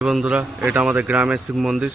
বন্ধুরা, এটা আমাদের গ্রামের শিব মন্দির।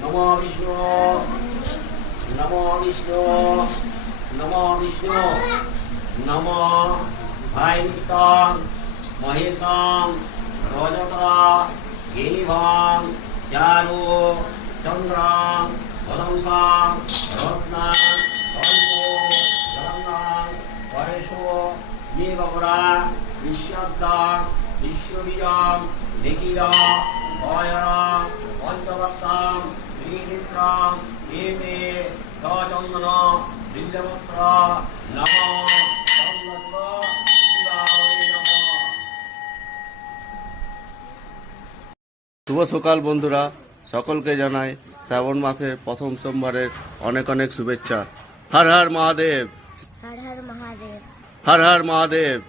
नमो विष्णु नमो विष्णु नमो विष्णु नमो भाइतं महेशं रजता गिरिभं चारु चन्द्रं वदंसं रत्नं कल्पो जलन्नं परेशो मेघपुरा विश्वद्दां विश्ववीरं निखिलं भयरं पंचवक्तं श्रीमित्रं एते सचन्दन बिल्वपत्र नमो सर्वत्र शिवाय नमः। শুভ সকাল বন্ধুরা, সকলকে জানাই শ্রাবণ মাসের প্রথম সোমবারের অনেক অনেক শুভেচ্ছা। হর হর মহাদেব, हर हर महादेव। হর হর মহাদেব।